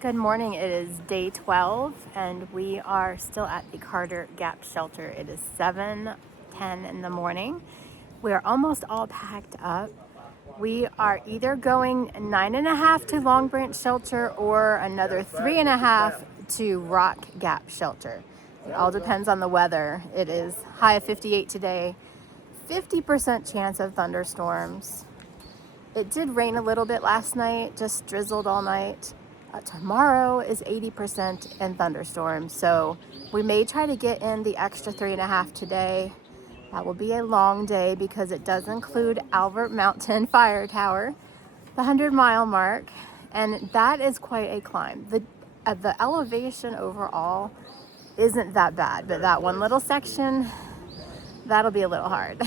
Good morning. It is day 12 and we are still at the Carter Gap shelter. It is 7:10 in the morning. We are almost all packed up. We are either going 9.5 to Long Branch shelter or another 3.5 to Rock Gap shelter. It all depends on the weather. It is high of 58 today, 50% chance of thunderstorms. It did rain a little bit last night, just drizzled all night. Tomorrow is 80% and thunderstorms, so we may try to get in the extra 3.5 today. That will be a long day because it does include Albert Mountain Fire Tower, the 100-mile mark, and that is quite a climb. The elevation overall isn't that bad, but that one little section, that'll be a little hard.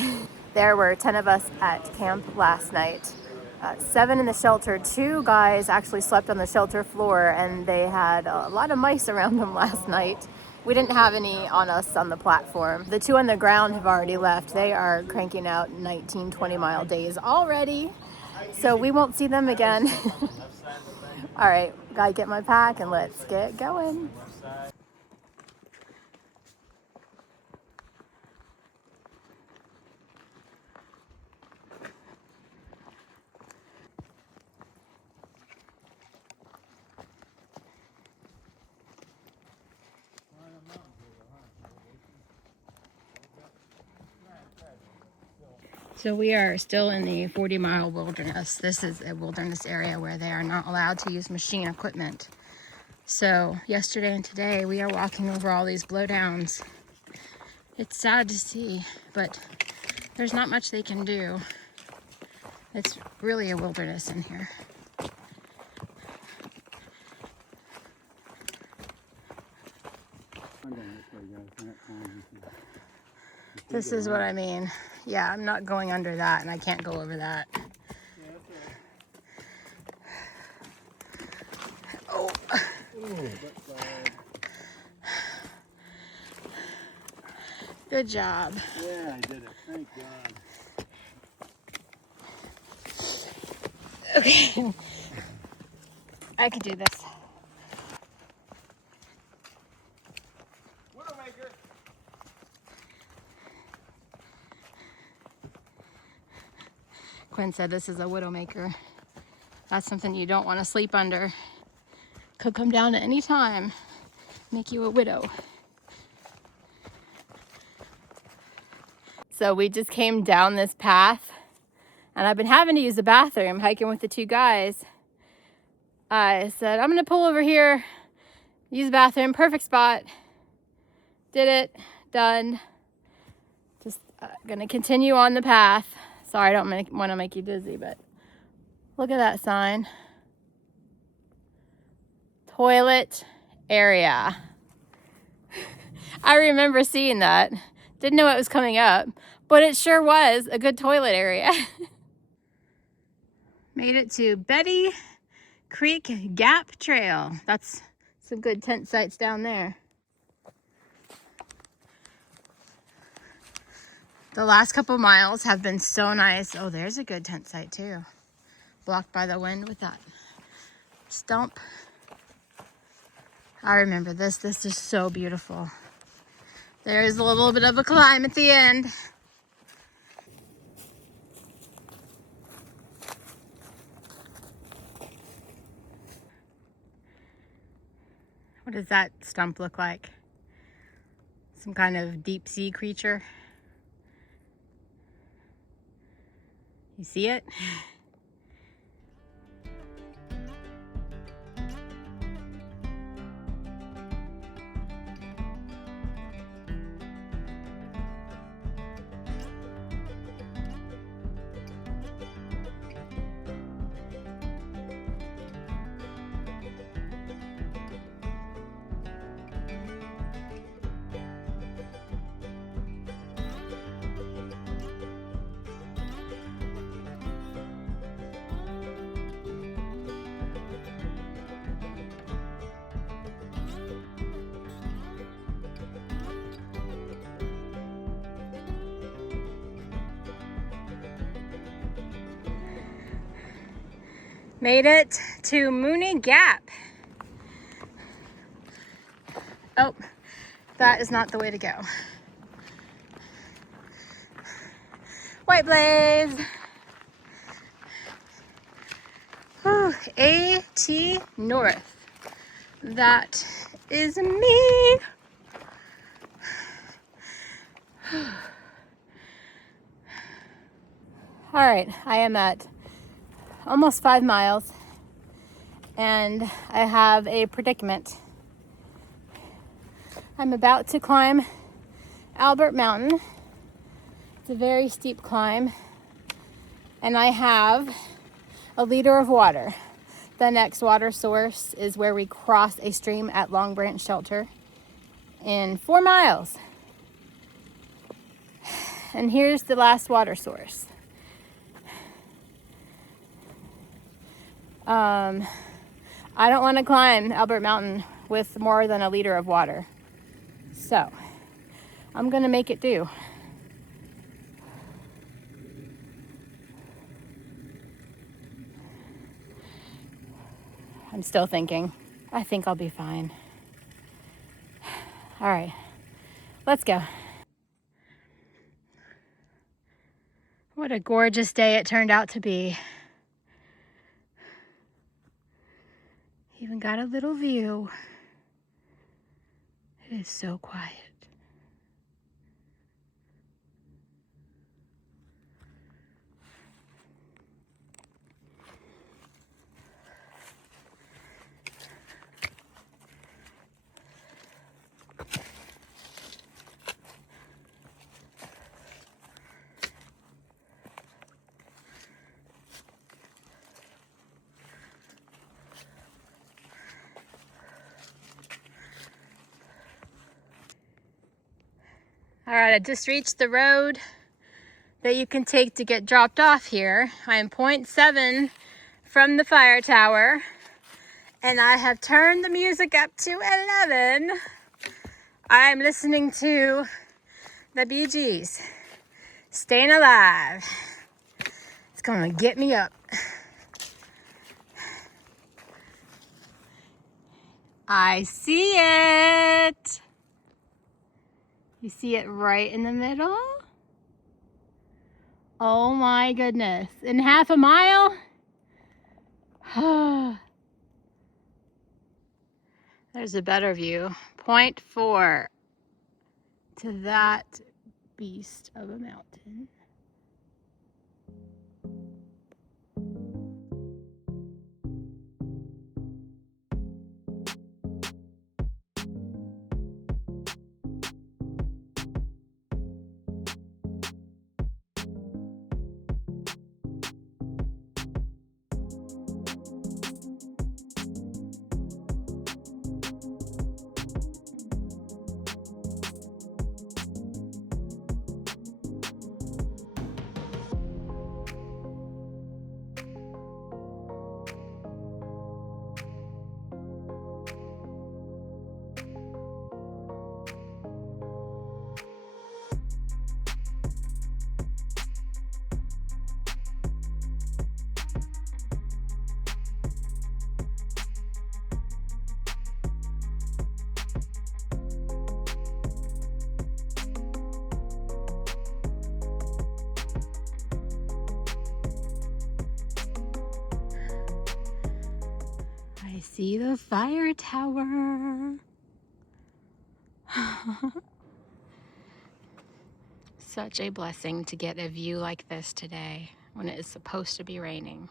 There were 10 of us at camp last night. 7 in the shelter. 2 guys actually slept on the shelter floor and they had a lot of mice around them last night. We didn't have any on us on the platform. The 2 on the ground have already left. They are cranking out 19, 20-mile days already. So we won't see them again. All right, gotta get my pack and let's get going. So we are still in the 40-mile wilderness. This is a wilderness area where they are not allowed to use machine equipment. So yesterday and today we are walking over all these blowdowns. It's sad to see, but there's not much they can do. It's really a wilderness in here. This is what I mean. Yeah, I'm not going under that, and I can't go over that. Oh. Good job. Yeah, I did it. Thank God. Okay. I can do this. Widowmaker. Quinn said this is a widowmaker. That's something you don't want to sleep under. Could come down at any time, make you a widow. So we just came down this path and I've been having to use the bathroom hiking with the 2 guys. I said, I'm gonna pull over here, use the bathroom, perfect spot. Did it, done. Just gonna continue on the path. Sorry, I don't want to make you dizzy, but look at that sign. Toilet area. I remember seeing that. Didn't know it was coming up, but it sure was a good toilet area. Made it to Betty Creek Gap Trail. That's some good tent sites down there. The last couple miles have been so nice. Oh, there's a good tent site too. Blocked by the wind with that stump. I remember this. This is so beautiful. There is a little bit of a climb at the end. What does that stump look like? Some kind of deep sea creature? You see it? Made it to Mooney Gap. Oh, that is not the way to go. White Blaze. Whew, AT North. That is me. All right, I am at almost 5 miles and I have a predicament. I'm about to climb Albert Mountain. It's a very steep climb and I have a liter of water. The next water source is where we cross a stream at Long Branch Shelter in 4 miles. And here's the last water source. I don't want to climb Albert Mountain with more than a liter of water. So I'm gonna make it do. I'm still thinking. I think I'll be fine. All right, let's go. What a gorgeous day it turned out to be. Even got a little view. It is so quiet. All right, I just reached the road that you can take to get dropped off here. I am 0.7 from the fire tower, and I have turned the music up to 11. I'm listening to the Bee Gees, Staying Alive. It's gonna get me up. I see it. You see it right in the middle? Oh my goodness. In half a mile? There's a better view. 0.4 to that beast of a mountain. I see the fire tower. Such a blessing to get a view like this today when it is supposed to be raining.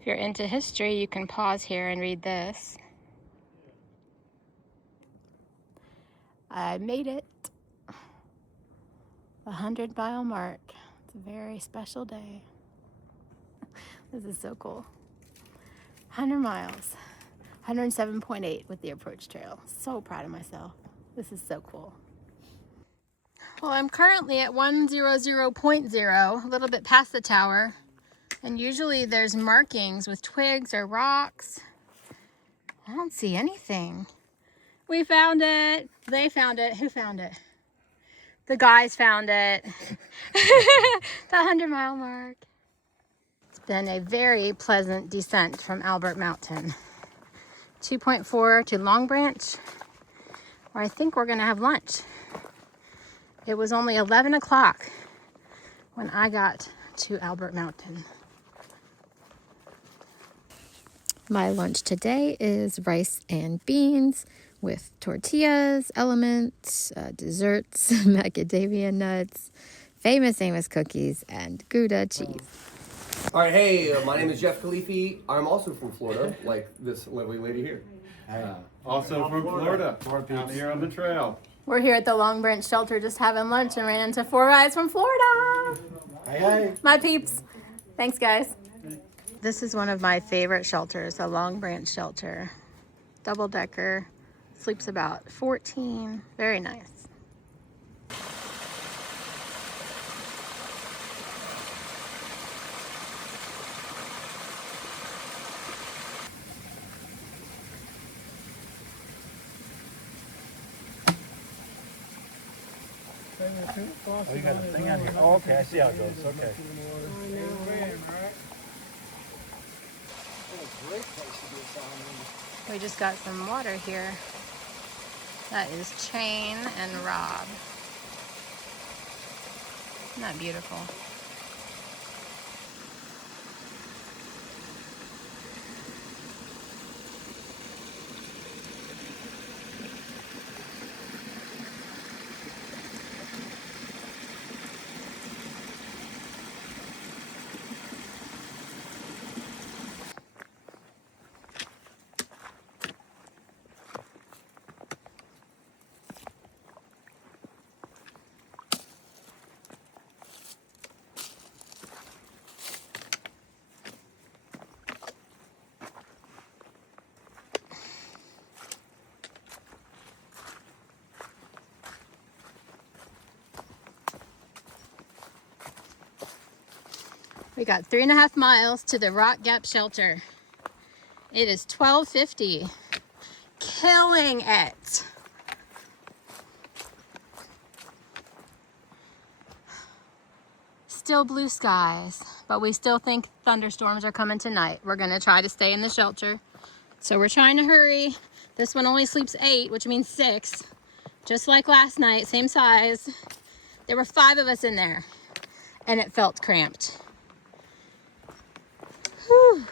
If you're into history, you can pause here and read this. I made it. The 100-mile mark. It's a very special day. This is so cool. 100 miles. 107.8 with the approach trail. So proud of myself. This is so cool. Well, I'm currently at 100.0, a little bit past the tower. And usually there's markings with twigs or rocks. I don't see anything. We found it. They found it. Who found it? The guys found it. The 100-mile mark. It's been a very pleasant descent from Albert Mountain. 2.4 to Long Branch, where I think we're gonna have lunch. It was only 11 o'clock when I got to Albert Mountain. My lunch today is rice and beans with tortillas, elements, desserts, macadamia nuts, famous Amos cookies, and Gouda cheese. All right, hey, my name is Jeff Khalifi. I'm also from Florida, like this lovely lady here. Also from Florida, out here on the trail. We're here at the Long Branch shelter just having lunch and ran into 4 guys from Florida. Hey. My peeps. Thanks, guys. This is one of my favorite shelters, the Long Branch shelter. Double decker, sleeps about 14, very nice. Oh, you got a thing on here. Oh, okay, I see how it goes. Okay. We just got some water here. That is Chain and Rob. Isn't that beautiful? We got 3.5 miles to the Rock Gap shelter. It is 12:50. Killing it. Still blue skies, but we still think thunderstorms are coming tonight. We're gonna try to stay in the shelter. So we're trying to hurry. This one only sleeps 8, which means 6. Just like last night, same size. There were 5 of us in there, and it felt cramped. Whew.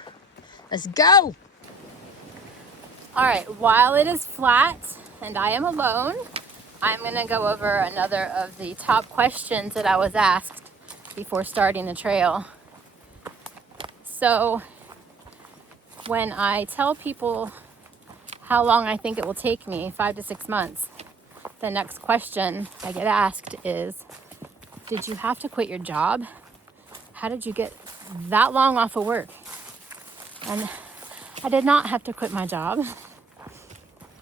Let's go. All right, while it is flat and I am alone, I'm gonna go over another of the top questions that I was asked before starting the trail. So when I tell people how long I think it will take me, 5 to 6 months, the next question I get asked is, did you have to quit your job? How did you get that long off of work? And I did not have to quit my job.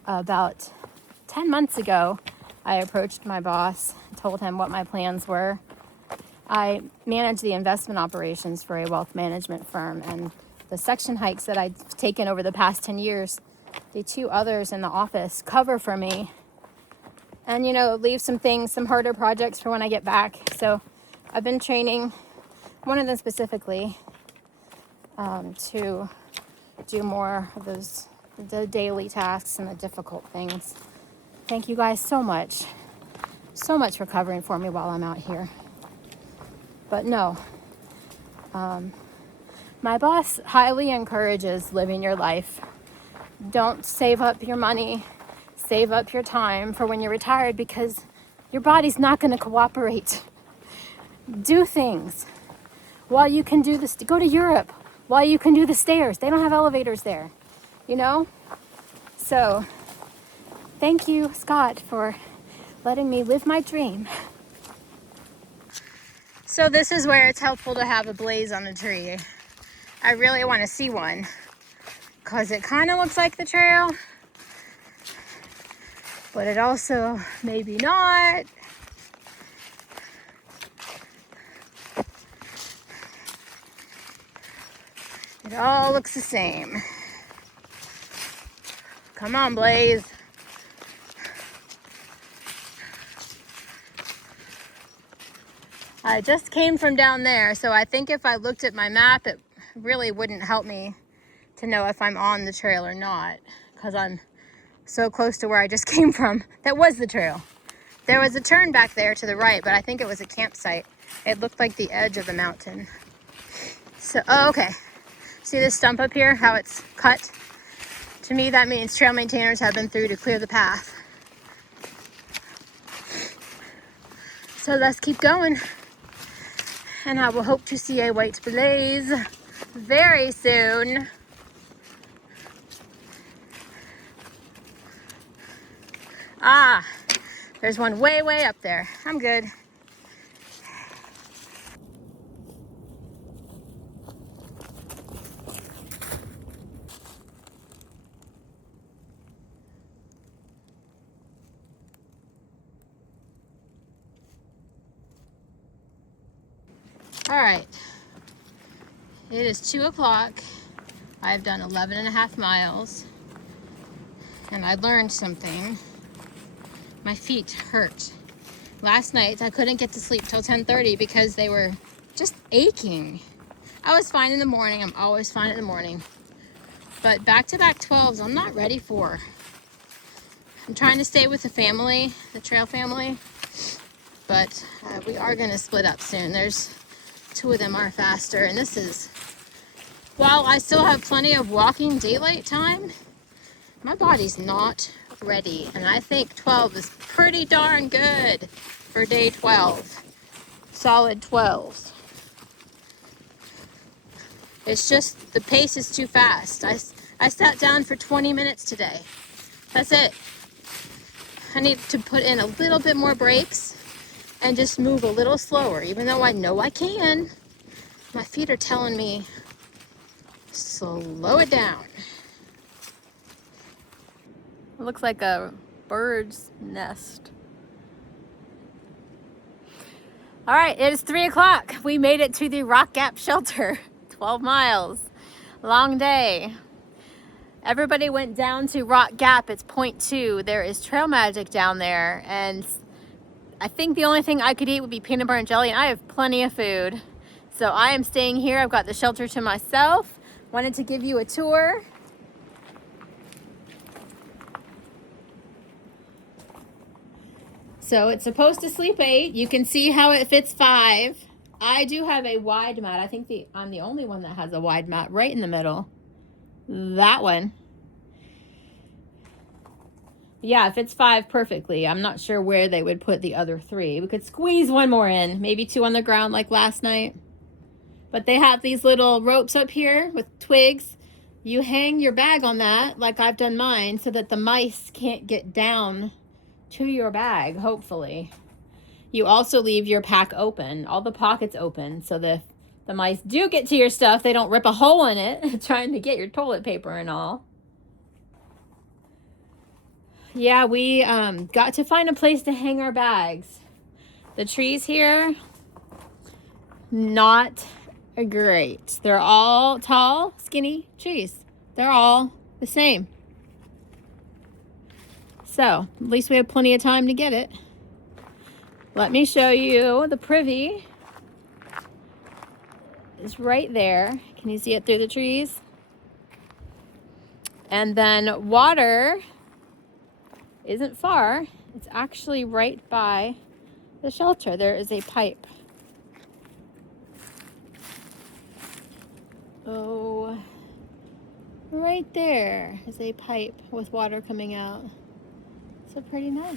About 10 months ago, I approached my boss, told him what my plans were. I manage the investment operations for a wealth management firm, and the section hikes that I've taken over the past 10 years, the 2 others in the office cover for me. And, you know, leave some things, some harder projects for when I get back. So I've been training, one of them specifically, to do more of the daily tasks and the difficult things. Thank you guys so much for covering for me while I'm out here. But no, my boss highly encourages living your life. Don't save up your money, save up your time for when you're retired, because your body's not going to cooperate. Do things while you can do this. Go to Europe while you can do the stairs. They don't have elevators there, you know? So thank you, Scott, for letting me live my dream. So this is where it's helpful to have a blaze on the tree. I really want to see one because it kind of looks like the trail, but it also maybe not. It all looks the same. Come on, Blaze. I just came from down there, so I think if I looked at my map, it really wouldn't help me to know if I'm on the trail or not, because I'm so close to where I just came from. That was the trail. There was a turn back there to the right, but I think it was a campsite. It looked like the edge of the mountain. So, oh, okay. See this stump up here, how it's cut? To me, that means trail maintainers have been through to clear the path. So let's keep going. And I will hope to see a white blaze very soon. Ah, there's one way, way up there. I'm good. All right, it is 2 o'clock. I've done 11 and a half miles, and I learned something. My feet hurt. Last night, I couldn't get to sleep till 10:30 because they were just aching. I was fine in the morning. I'm always fine in the morning. But back-to-back 12s, I'm not ready for. I'm trying to stay with the family, the trail family, but we are gonna split up soon. There's 2 of them are faster, and this is, while I still have plenty of walking daylight time, my body's not ready, and I think 12 is pretty darn good for day 12. Solid 12s. It's just the pace is too fast. I sat down for 20 minutes today. That's it. I need to put in a little bit more brakes and just move a little slower, even though I know I can. My feet are telling me, slow it down. It looks like a bird's nest. All right, it is 3 o'clock. We made it to the Rock Gap shelter. 12 miles, long day. Everybody went down to Rock Gap. It's point 2. There is trail magic down there, and I think the only thing I could eat would be peanut butter and jelly, and I have plenty of food. So I am staying here. I've got the shelter to myself. Wanted to give you a tour. So it's supposed to sleep 8. You can see how it fits 5. I do have a wide mat. I think I'm the only one that has a wide mat right in the middle. That one. Yeah, it fits 5 perfectly. I'm not sure where they would put the other 3. We could squeeze one more in, maybe 2 on the ground like last night. But they have these little ropes up here with twigs. You hang your bag on that, like I've done mine, so that the mice can't get down to your bag, hopefully. You also leave your pack open, all the pockets open, so that if the mice do get to your stuff, they don't rip a hole in it trying to get your toilet paper and all. Yeah, we got to find a place to hang our bags. The trees here, not great. They're all tall, skinny trees. They're all the same. So, at least we have plenty of time to get it. Let me show you the privy. It's right there. Can you see it through the trees? And then water isn't far. It's actually right by the shelter. There is a pipe. Oh, right there is a pipe with water coming out. So pretty nice.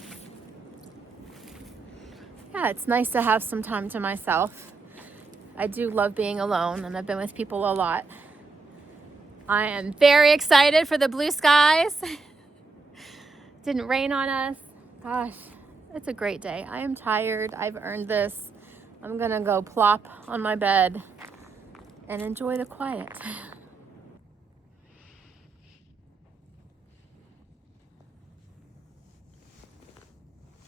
Yeah, it's nice to have some time to myself. I do love being alone, and I've been with people a lot. I am very excited for the blue skies. Didn't rain on us. Gosh, it's a great day. I am tired. I've earned this. I'm gonna go plop on my bed and enjoy the quiet.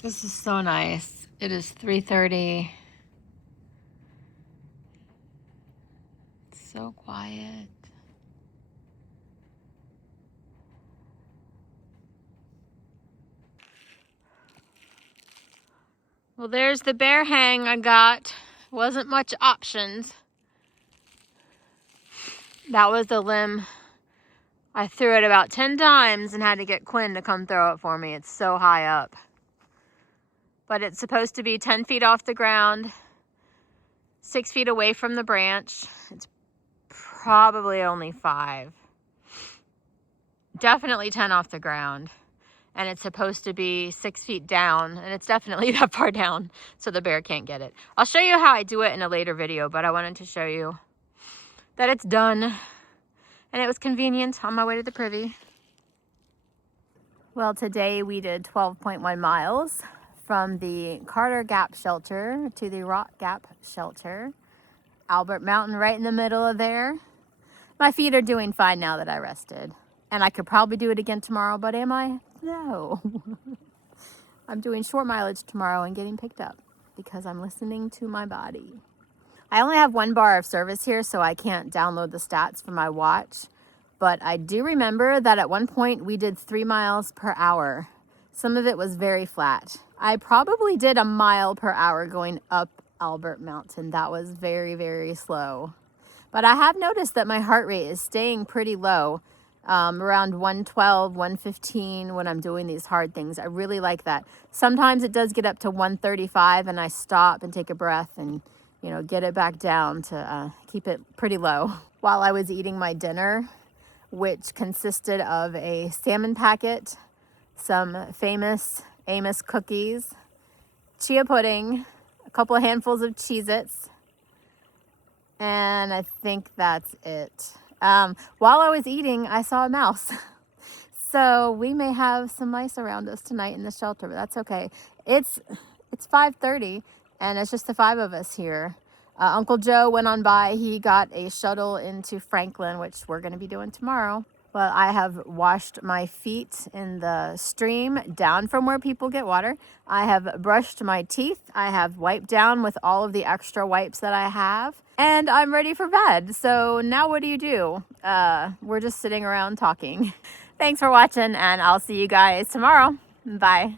This is so nice. It is 3:30. It's so quiet. Well, there's the bear hang I got Wasn't much options. That was the limb. I threw it about 10 times and had to get Quinn to come throw it for me. It's so high up. But it's supposed to be 10 feet off the ground, 6 feet away from the branch. It's probably only 5. Definitely 10 off the ground. And it's supposed to be 6 feet down, and it's definitely that far down, so the bear can't get it. I'll show you how I do it in a later video, but I wanted to show you that it's done, and it was convenient on my way to the privy. Well, today we did 12.1 miles from the Carter Gap shelter to the Rock Gap shelter. Albert Mountain right in the middle of there. My feet are doing fine now that I rested. And I could probably do it again tomorrow, but am I? No. I'm doing short mileage tomorrow and getting picked up because I'm listening to my body. I only have 1 bar of service here, so I can't download the stats for my watch. But I do remember that at one point we did 3 miles per hour. Some of it was very flat. I probably did a mile per hour going up Albert Mountain. That was very, very slow. But I have noticed that my heart rate is staying pretty low, around 112, 115 when I'm doing these hard things. I really like that. Sometimes it does get up to 135 and I stop and take a breath and, you know, get it back down to keep it pretty low. While I was eating my dinner, which consisted of a salmon packet, some famous Amos cookies, chia pudding, a couple of handfuls of Cheez-Its, and I think that's it. While I was eating, I saw a mouse. So we may have some mice around us tonight in the shelter, but that's okay. It's 5:30 and it's just the 5 of us here. Uncle Joe went on by. He got a shuttle into Franklin, which we're going to be doing tomorrow. Well, I have washed my feet in the stream down from where people get water. I have brushed my teeth. I have wiped down with all of the extra wipes that I have. And I'm ready for bed. So now what do? We're just sitting around talking. Thanks for watching, and I'll see you guys tomorrow. Bye.